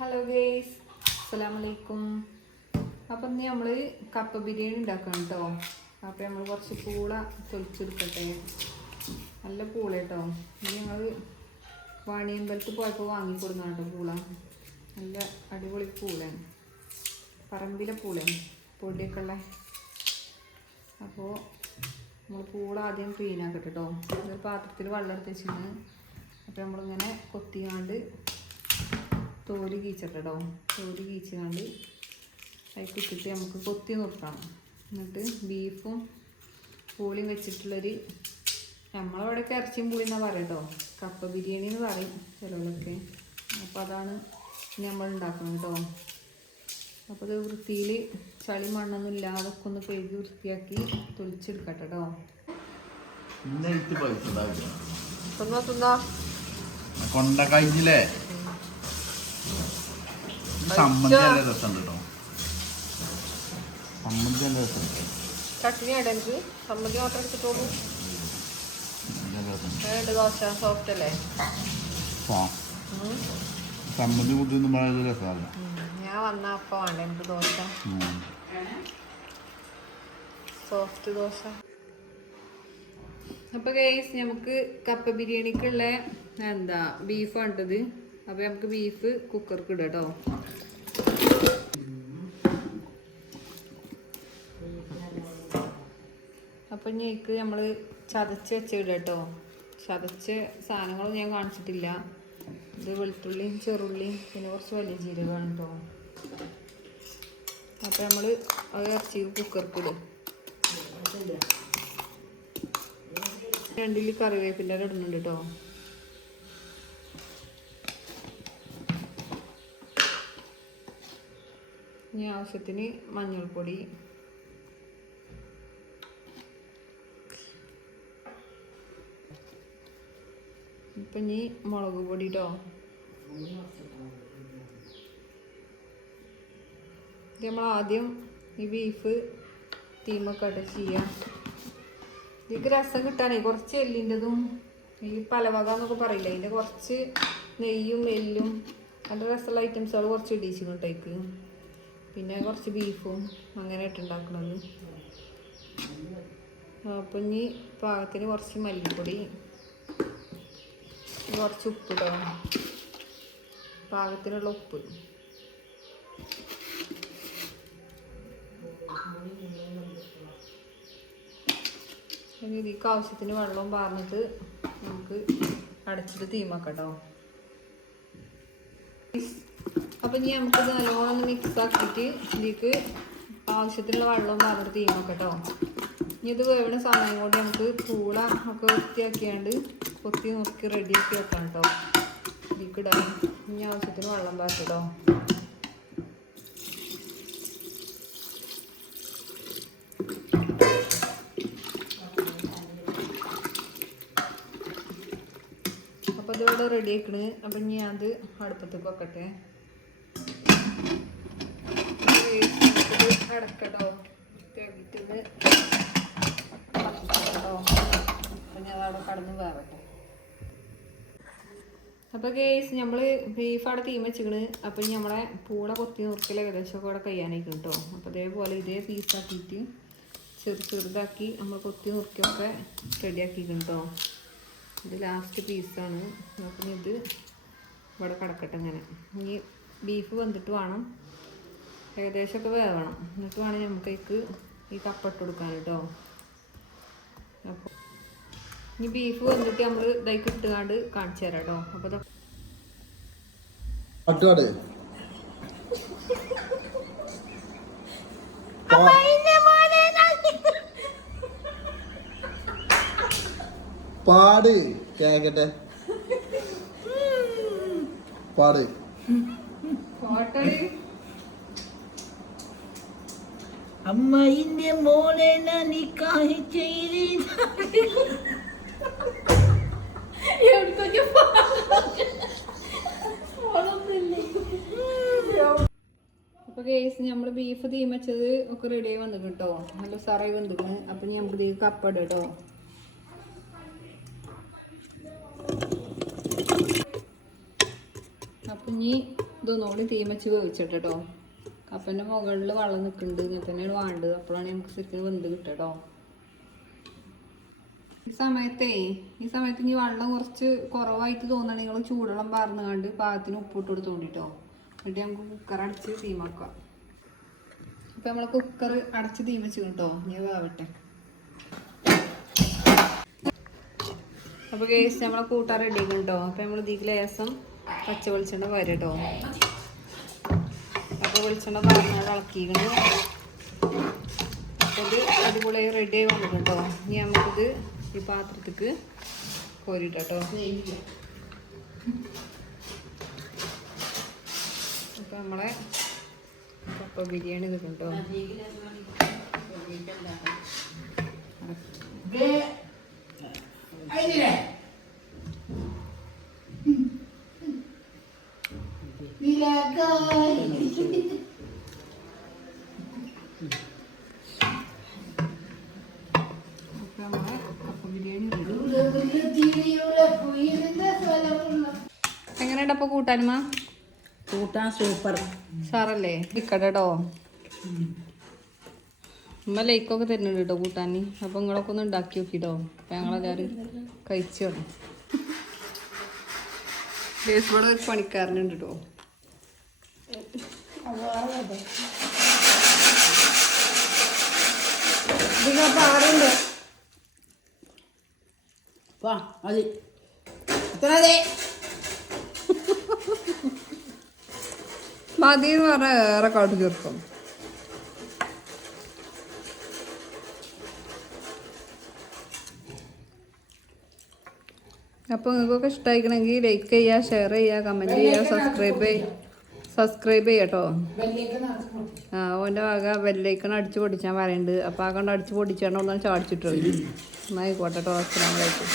Hello guys, അസ്സലാമലൈക്കും. അപ്പം ഇന്ന് നമ്മൾ കപ്പ ബിരിയാണി ഉണ്ടാക്കണം കേട്ടോ. അപ്പം നമ്മൾ കുറച്ച് പൂള തൊലിച്ചെടുക്കട്ടെ. നല്ല പൂള കേട്ടോ. ഇത് ഞങ്ങൾ വാണിയമ്പലത്ത് പോയപ്പോൾ വാങ്ങിക്കൊടുക്കണം കേട്ടോ പൂള. നല്ല അടിപൊളി പൂളയാണ്, പറമ്പിലെ പൂളയാണ്, പൊടിയൊക്കെ ഉള്ള. അപ്പോൾ നമ്മൾ പൂള ആദ്യം ക്ലീൻ ആക്കട്ടെ കേട്ടോ. ഇതൊരു പാത്രത്തിൽ വെള്ളം എടുത്ത് വെച്ചിട്ട് അപ്പോൾ നമ്മളിങ്ങനെ കൊത്തിയാണ്ട് തോല് കീച്ചട്ടോ. തോല് കീച്ചാണ്ട് അതിക്കിട്ടിട്ട് നമുക്ക് കൊത്തി നിർത്തണം. എന്നിട്ട് ബീഫും പൂളിയും വെച്ചിട്ടുള്ളൊരു, നമ്മളവിടെയൊക്കെ ഇറച്ചിയും പൂളി എന്നാണ് പറയുക കേട്ടോ. കപ്പ ബിരിയാണി എന്ന് പറയും ചിലവരൊക്കെ. അപ്പോൾ അതാണ് നമ്മൾ ഉണ്ടാക്കുന്നത് കേട്ടോ. അപ്പോൾ ഇത് വൃത്തിയിൽ ചളി മണ്ണൊന്നും ഇല്ലാതെ ഒന്ന് കഴുകി വൃത്തിയാക്കി തൊലിച്ചെടുക്കട്ടെ കേട്ടോ. കൊണ്ട കഴിഞ്ഞില്ലേ സമ്മതി നല്ല രസമുണ്ട് കേട്ടോ. സമ്മതി നല്ല രസമുണ്ട്. ചട്നി ആയിട്ട് എനിക്ക് സമ്മതി മാത്രം എടുത്തിട്ടോളൂ. ദോശ സോഫ്റ്റ് അല്ലേ? സമ്മതി കൂട്ടിയൊന്നും വളരെ രസമല്ല. ഞാൻ വന്ന അപ്പം വേണ്ട എനിക്ക് ദോശ, സോഫ്റ്റ് ദോശ. അപ്പോൾ ഗൈസ്, നമുക്ക് കപ്പ ബിരിയാണിക്കുള്ള ബീഫ് വേണ്ടത്. അപ്പോൾ നമുക്ക് ബീഫ് കുക്കർക്ക് ഇടാം കേട്ടോ. അപ്പം ഇനിക്ക് നമ്മൾ ചതച്ച് വെച്ചിടാം കേട്ടോ. ചതച്ച സാധനങ്ങളൊന്നും ഞാൻ കാണിച്ചിട്ടില്ല. ഇത് വെളുത്തുള്ളിയും ചെറുള്ളിയും പിന്നെ കുറച്ച് വലിയ ജീരകമാണ് കേട്ടോ. അപ്പം നമ്മൾ അത് ഇറച്ചി കുക്കർക്ക് ഇടും. 2 കറിവേപ്പില ഇടുന്നുണ്ട് കേട്ടോ. ഇനി ആവശ്യത്തിന് മഞ്ഞൾപ്പൊടി, ഇപ്പം ഇനി മുളക് പൊടി കേട്ടോ. ഇത് നമ്മൾ ആദ്യം ഈ ബീഫ് തീമൊക്കെ ഇട്ട് ചെയ്യാം. ഇതിക്ക് രസം കിട്ടാനേ കുറച്ച് എല്ലിൻ്റെതും ഈ പലവക എന്നൊക്കെ പറയില്ല, അതിൻ്റെ കുറച്ച് നെയ്യും എല്ലും നല്ല രസമുള്ള ഐറ്റംസുകൾ കുറച്ച് ഇടിച്ചിട്ടേക്ക്. പിന്നെ കുറച്ച് ബീഫും അങ്ങനെ ഇട്ടുണ്ടാക്കണത്. അപ്പം ഇനി പാകത്തിന് കുറച്ച് മല്ലിപ്പൊടി, കുറച്ച് ഉപ്പ് ഇട്ടോ, പാകത്തിനുള്ള ഉപ്പ്. ഇനി ഇതിക്ക് ആവശ്യത്തിന് വെള്ളവും പാർന്നിട്ട് നമുക്ക് അടച്ചിട്ട് തീമാക്കട്ടോ. അപ്പം ഇനി നമുക്കിത് നല്ലോണം ഒന്ന് മിക്സ് ആക്കിയിട്ട് ഇതിക്ക് ആവശ്യത്തിനുള്ള വെള്ളവും പാർന്നിട്ട് തീമാക്കട്ടോ. ഇനി ഇത് വേവണ സമയം കൊണ്ട് നമുക്ക് പൂള ഒക്കെ വൃത്തിയാക്കിയാണ്ട് കൊത്തി നോക്കി റെഡിയാക്കി വെക്കാം കേട്ടോ. ഇതിക്ക് ഇടാം. ഇനി ആവശ്യത്തിന് വെള്ളം പാർത്തിട്ടോ. അപ്പോൾ ഇതിവിടെ റെഡി ആക്കണ്. അപ്പം ഇനി അത് അടുപ്പത്തേക്ക് വെക്കട്ടെ. അടക്കട്ടോ വൃത്തിയാക്കിയിട്ട് കേട്ടോ. അപ്പം ഞാൻ അതവിടെ കടന്ന് വേവട്ടെ. അപ്പോൾ ഗേസ്, നമ്മൾ ബീഫ് അവിടെ തീം വെച്ചിക്കണ്. അപ്പം നമ്മളെ പൂള കൊത്തി നുറുക്കൽ ഏകദേശമൊക്കെ അവിടെ കഴിയാനായിരിക്കും കേട്ടോ. അപ്പോൾ അതേപോലെ ഇതേ പീസാക്കിയിട്ട് ചെറുതാക്കി നമ്മൾ കൊത്തി നുറുക്കിയൊക്കെ റെഡിയാക്കിയിരിക്കും കേട്ടോ. ഇത് ലാസ്റ്റ് പീസാണ്. അപ്പം ഇത് ഇവിടെ കിടക്കട്ടെ. ഇങ്ങനെ ഇനി ബീഫ് വന്നിട്ട് വേണം, ഏകദേശമൊക്കെ വേവണം. എന്നിട്ട് വേണം നമുക്കേക്ക് ഈ കപ്പ ഇട്ട് കൊടുക്കാൻ കേട്ടോ. അപ്പോൾ ഇനി ബീഫ് വന്നിട്ട് നമ്മൾ ഇതാക്കി ഇട്ടുകാണ്ട് കാണിച്ചു തരാം കേട്ടോ. അപ്പോൾ പാട് കേക്കട്ടെ, പാട്. അമ്മയിന്റെ മോളെ നിക്കാഹ് ചെയ്ത് അപ്പോൾ കേസ് നമ്മൾ ബീഫ് തീമച്ചത് ഒക്കെ റെഡിയായി വന്നിട്ട് കേട്ടോ. നല്ല സാറായി വന്നിട്ട്. അപ്പം നമുക്ക് ഇത് കപ്പ ഇടാം കേട്ടോ. അപ്പം ഇനി ഇതൊന്നുകൂടി തീമച്ച് വേവിച്ചിട്ട് കേട്ടോ. കപ്പൻ്റെ മുകളിൽ വെള്ളം നിൽക്കുന്നുണ്ട്, ഇങ്ങനെ തന്നെയാണ് വേണ്ടത്. അപ്പോഴാണ് നമുക്ക് ശരിക്കും വെന്ത് കിട്ടുക കേട്ടോ. ഈ സമയത്ത് ഇനി വെള്ളം കുറച്ച് കുറവായിട്ട് തോന്നണം, നിങ്ങൾ ചൂടുവെള്ളം പാർന്ന് കണ്ട് പാകത്തിന് ഉപ്പിട്ട് കൊടുത്ത് കൊണ്ടിട്ടോ. എന്നിട്ട് നമുക്ക് കുക്കർ അടച്ച് തീമാക്കാം. അപ്പം നമ്മൾ കുക്കർ അടച്ച് തീമച്ച് കേട്ടോ. ഇനി വേവട്ടെ. അപ്പോൾ കേസ് നമ്മളെ കൂട്ടാൻ റെഡി ആക്കും കേട്ടോ. അപ്പോൾ നമ്മൾ ഇതിലേക്ക് ലേസം പച്ച വെളിച്ചെണ്ണ വരും കേട്ടോ. അപ്പോൾ വെളിച്ചെണ്ണ പറഞ്ഞാൽ ഇളക്കിക്കണം. അപ്പോൾ ഇത് അടിപൊളിയായി റെഡി ആയി വന്നിട്ട് കേട്ടോ. ഇനി നമുക്കിത് ഈ പാത്രത്തേക്ക് കോരിട്ടോ. അപ്പോൾ നമ്മളെ കപ്പ ബിരിയാണി ഇത് കേട്ടോ. എങ്ങനെയുണ്ട് അപ്പൊ കൂട്ടാനുമ? കൂട്ടാൻ സൂപ്പർ സാറല്ലേ ഇക്കട്ടോ. ഉമ്മ ലൈക്കൊക്കെ തരുന്നുണ്ട് കേട്ടോ കൂട്ടാന്. അപ്പൊ നിങ്ങളൊക്കെ ഒന്ന് ഉണ്ടാക്കി നോക്കിട്ടോ. അപ്പൊ ഞങ്ങളെല്ലാവരും കഴിച്ചു തുടങ്ങി. ഇവിടെ ഒരു പണിക്കാരനുണ്ട് കേട്ടോ. പാടുണ്ട് മതി എത്ര മതി എന്ന് പറഞ്ഞാൽ ഏറെ കാട്ടു ചേർക്കും. അപ്പോൾ നിങ്ങൾക്കൊക്കെ ഇഷ്ടമായിക്കണമെങ്കിൽ ലൈക്ക് ചെയ്യുക, ഷെയർ ചെയ്യുക, കമൻറ്റ് ചെയ്യുക, സബ്സ്ക്രൈബ് ചെയ്യട്ടോ. ഓൻ്റെ വക ബെല്ലൈക്കൺ അടിച്ച് പൊടിച്ചാൻ പറയുന്നുണ്ട്. അപ്പോൾ ആ കണ്ട് അടിച്ച് പൊടിച്ചാണ്ട് ഒന്നും ചാടിച്ചിട്ടുള്ളൂ. എന്നായിക്കോട്ടെ കേട്ടോ. അസ്സലാമു അലൈക്കും.